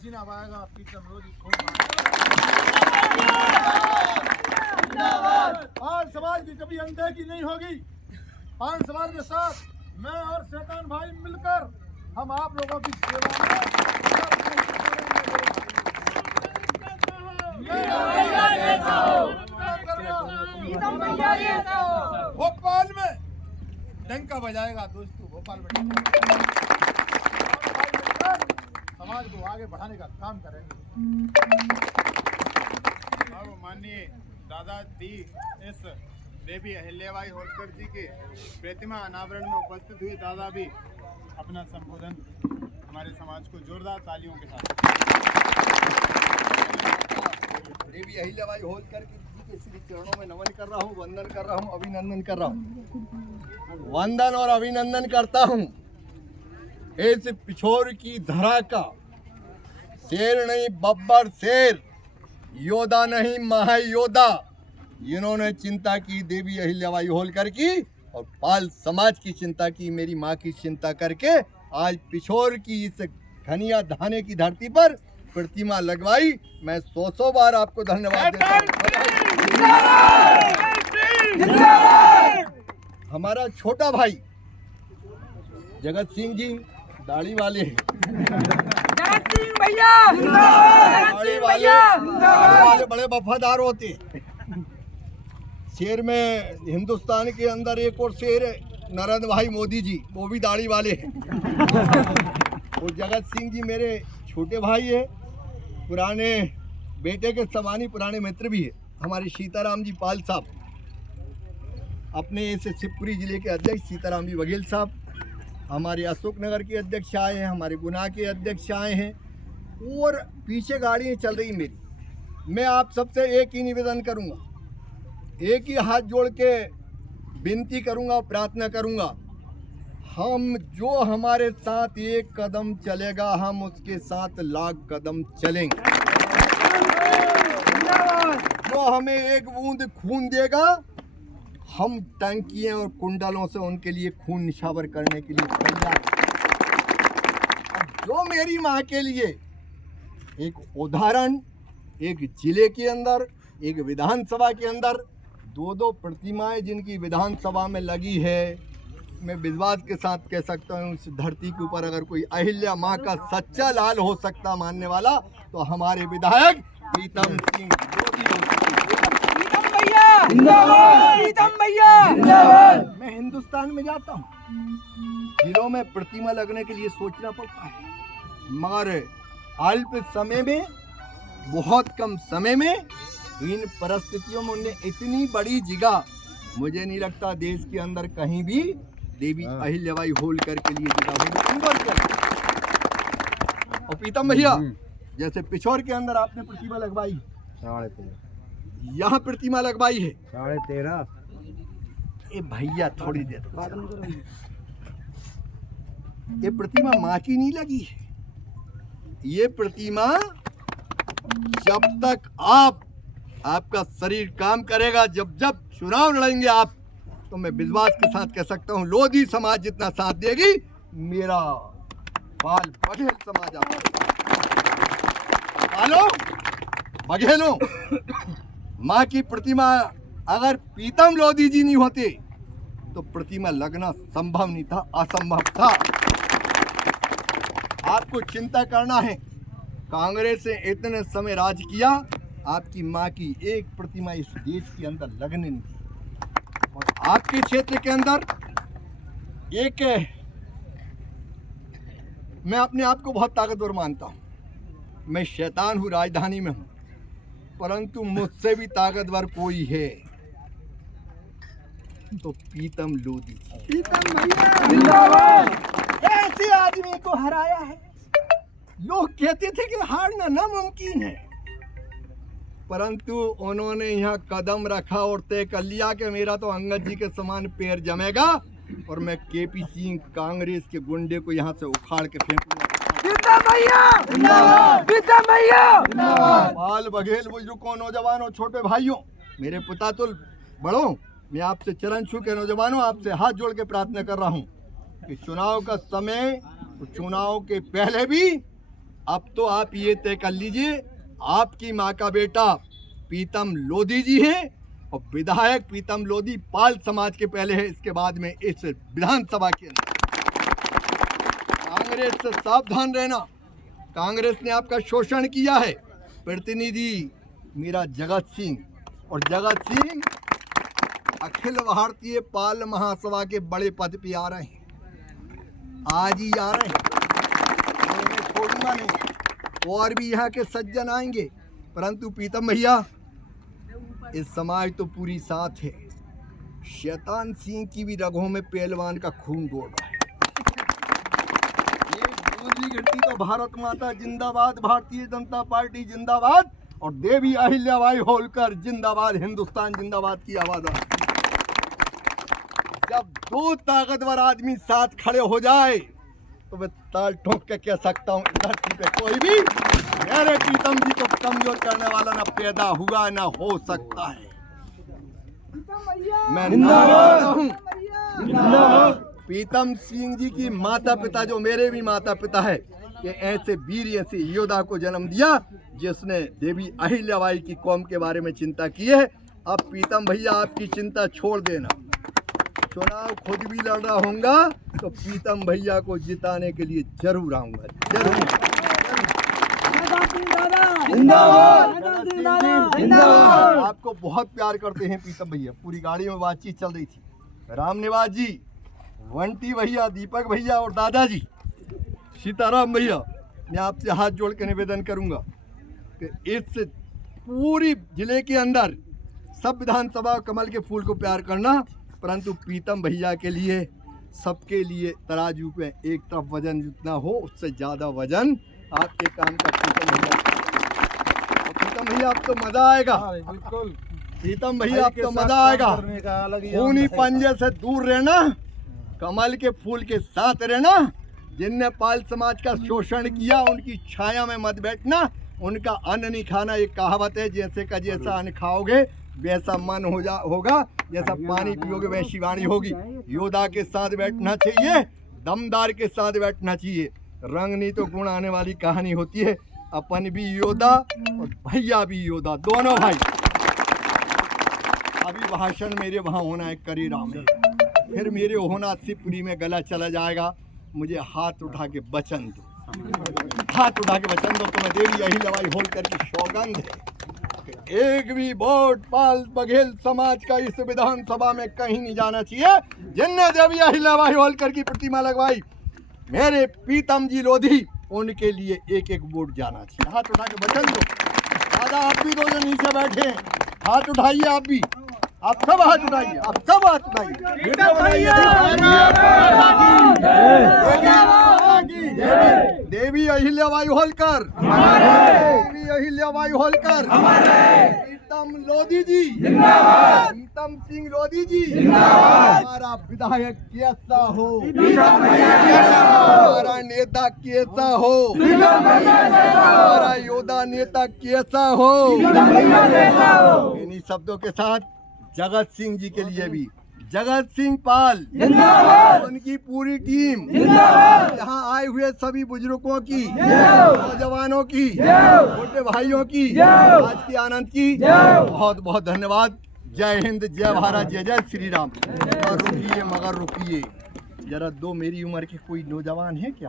पसीना बहाएगा पीतम लोधी और समाज की कभी अनदेखी नहीं होगी। पान समाज के साथ मैं और शैतान भाई मिलकर हम आप लोगों की सेवा भोपाल में डंका बजाएगा दोस्तों। भोपाल में समाज को आगे बढ़ाने का काम करेंगे। माननीय दादा दी एस देवी अहिल्याबाई होलकर जी के प्रतिमा अनावरण में उपस्थित हुए दादा भी अपना संबोधन हमारे समाज को जोरदार तालियों के साथ। देवी अहिल्याबाई होलकर जी के श्री चरणों में नमन कर रहा हूँ, वंदन कर रहा हूँ, अभिनंदन कर रहा हूँ। वंदन और अभिनंदन करता हूँ इस पिछोर की धरा का। शेर नहीं बब्बर शेर, योद्धा नहीं महायोद्धा, जिन्होंने चिंता की देवी अहिल्याबाई होलकर की और पाल समाज की चिंता की, मेरी माँ की चिंता करके आज पिछोर की इस घनिया धाने की धरती पर प्रतिमा लगवाई। मैं 100 बार आपको धन्यवाद देता हूँ। हमारा छोटा भाई जगत सिंह जी दाढ़ी वाले, दाढ़ी वाले बड़े वफादार होते। शेर में हिंदुस्तान के अंदर एक और शेर है नरेंद्र भाई मोदी जी, वो भी दाढ़ी वाले हैं। वो जगत सिंह जी मेरे छोटे भाई है, पुराने बेटे के समान ही पुराने मित्र भी है। हमारे सीताराम जी पाल साहब, अपने इस शिवपुरी जिले के अध्यक्ष सीताराम जी बघेल साहब, हमारे अशोकनगर के अध्यक्ष आए हैं, हमारे गुना के अध्यक्ष आए हैं और पीछे गाड़ियाँ चल रही मेरी। मैं आप सबसे एक ही निवेदन करूंगा, एक ही हाथ जोड़ के विनती करूंगा और प्रार्थना करूंगा, हम जो हमारे साथ एक कदम चलेगा हम उसके साथ लाख कदम चलेंगे। जो हमें एक बूंद खून देगा हम टंकियों और कुंडलों से उनके लिए खून निछावर करने के लिए तैयार। जो मेरी माँ के लिए एक उदाहरण, एक जिले के अंदर, एक विधानसभा के अंदर 2 प्रतिमाएं जिनकी विधानसभा में लगी है, मैं विश्वास के साथ कह सकता हूँ इस धरती के ऊपर अगर कोई अहिल्या माँ का सच्चा लाल हो सकता मानने वाला तो हमारे विधायक प्रीतम सिंह मैं हिंदुस्तान में जाता हूँ, जिलों में प्रतिमा लगने के लिए सोचना पड़ता है, मगर अल्प समय में, बहुत कम समय में इन परिस्थितियों में उन्हें इतनी बड़ी जगह मुझे नहीं लगता देश के अंदर कहीं भी देवी अहिल्याबाई होलकर के लिए जगह होगी। और प्रीतम भैया जैसे पिछोर के अंदर आपने प्रतिमा लगवाई, 13.5 यहाँ प्रतिमा लगवाई है 13.5। ए भैया थोड़ी देर ये प्रतिमा माँ की नहीं लगी है, ये प्रतिमा जब तक आपका शरीर काम करेगा, जब चुनाव लड़ेंगे आप, तो मैं विश्वास के साथ कह सकता हूँ लोधी समाज जितना साथ देगी, मेरा बाल बघेल समाज बालो बघेलों माँ की प्रतिमा अगर प्रीतम लोधी जी नहीं होते तो प्रतिमा लगना संभव नहीं था, असंभव था। आपको चिंता करना है, कांग्रेस ने इतने समय राज किया, आपकी माँ की एक प्रतिमा इस देश के अंदर लगने नहीं थी। और आपके क्षेत्र के अंदर एक, मैं अपने आप को बहुत ताकतवर मानता हूँ, मैं शैतान हूँ, राजधानी में हूँ, परंतु मुझसे भी ताकतवर कोई है तो प्रीतम लोधी। ऐसे आदमी को हराया है। लोग कहते थे कि हारना नामुमकिन है, परंतु उन्होंने यहाँ कदम रखा और तय कर लिया कि मेरा तो अंगद जी के समान पैर जमेगा और मैं केपी सिंह कांग्रेस के गुंडे को यहाँ से उखाड़ के फेंकूंगा। बाल बघेल बुजुर्गों, नौजवानों, छोटे भाइयों, मेरे पुतातुल बड़ों, मैं आपसे चरण छू के नौजवानों आपसे हाथ जोड़ के प्रार्थना कर रहा हूँ कि चुनाव का समय, चुनाव के पहले भी अब तो आप ये तय कर लीजिए, आपकी माँ का बेटा प्रीतम लोधी जी है और विधायक प्रीतम लोधी पाल समाज के पहले है, इसके बाद में इस विधानसभा के अंदर। कांग्रेस से सावधान रहना, कांग्रेस ने आपका शोषण किया है। प्रतिनिधि मेरा जगत सिंह, और जगत सिंह अखिल भारतीय पाल महासभा के बड़े पद पे आ रहे हैं, आज ही आ रहे हैं, मैं छोड़ूंगा नहीं। और भी यहाँ के सज्जन आएंगे, परंतु प्रीतम भैया इस समाज तो पूरी साथ है। शैतान सिंह की भी रगों में पहलवान का खून दौड़ रहा है। ये गोली घंटी तो भारत माता जिंदाबाद, भारतीय जनता पार्टी जिंदाबाद, और देवी अहिल्याबाई होलकर जिंदाबाद, हिंदुस्तान जिंदाबाद की आवाज आ। जब दो ताकतवर आदमी साथ खड़े हो जाए तो मैं ताल ठोक के कह सकता हूँ, धरती पे कोई भी मेरे प्रीतम जी को कमजोर करने वाला ना पैदा हुआ ना हो सकता है। मैं नाराज हूँ। प्रीतम सिंह जी की माता पिता, जो मेरे भी माता पिता है, कि ऐसे वीर ऐसे योद्धा को जन्म दिया जिसने देवी अहिल्याबाई की कौम के बारे में चिंता की है। अब प्रीतम भैया आपकी चिंता छोड़ देना, चुनाव खुद भी लड़ रहा होऊंगा तो प्रीतम भैया को जिताने के लिए जरूर आऊंगा, जरूर। आपको बहुत प्यार करते हैं प्रीतम भैया। पूरी गाड़ी में बातचीत चल रही थी, राम निवास जी, वंटी भैया, दीपक भैया और दादाजी सीताराम भैया, मैं आपसे हाथ जोड़ के निवेदन करूंगा कि इस पूरी जिले के अंदर सब विधानसभा कमल के फूल को प्यार करना, परंतु प्रीतम भैया के लिए, सबके लिए तराजू पे एक तरफ वजन जितना हो उससे ज़्यादा वजन आपके काम का प्रीतम भैया। और प्रीतम भैया अब तो मज़ा आएगा, बिल्कुल प्रीतम भैया अब तो मज़ा आएगा। खूनी पंजे से दूर रहना, कमल के फूल के साथ रहना। जिनने पाल समाज का शोषण किया उनकी छाया में मत बैठना, उनका अन्न नहीं खाना। एक कहावत है, जैसे का जैसा अन्न खाओगे वैसा मन होगा, जैसा पानी पियोगे वैसी वाणी होगी। योद्धा के साथ बैठना चाहिए, दमदार के साथ बैठना चाहिए। रंग नहीं तो गुण आने वाली कहानी होती है। अपन भी योद्धा और भैया भी योद्धा, दोनों भाई। अभी भाषण मेरे वहाँ होना है करीराम में, फिर मेरे होना शिवपुरी में गला चला जाएगा। मुझे हाथ उठा के वचन दो, हाथ उठा के वचन दो तो मैं देवी अहिल्याबाई होलकर की सौगंध है कि एक भी वोट पाल बघेल समाज का इस विधानसभा में कहीं नहीं जाना चाहिए। जिनने देवी अहिल्याबाई होलकर की प्रतिमा लगवाई, मेरे प्रीतम जी लोधी, उनके लिए एक एक वोट जाना चाहिए। हाथ उठा के वचन दो। दादा आप भी दो जो नीचे बैठे हैं, हाथ उठाइए। आप भी, आप सब हाथ उठाइए, आप सब हाथ उठाइए। देवी अहिल्याबाई होलकर, देवी अहिल्याबाई होलकर, प्रीतम लोधी जी, प्रीतम सिंह लोधी जी, हमारा विधायक कैसा हो, हमारा नेता कैसा हो, हमारा योद्धा नेता कैसा हो। इन्हीं शब्दों के साथ जगत सिंह जी के लिए भी, जगत सिंह पाल, उनकी पूरी टीम, यहाँ आए हुए सभी बुजुर्गों की, नौजवानों की, छोटे भाइयों की, आज की आनंद की बहुत बहुत धन्यवाद। जय हिंद, जय भारत, जय जय श्री राम। मगर रुकिए, जरा दो मेरी उम्र के कोई नौजवान है क्या?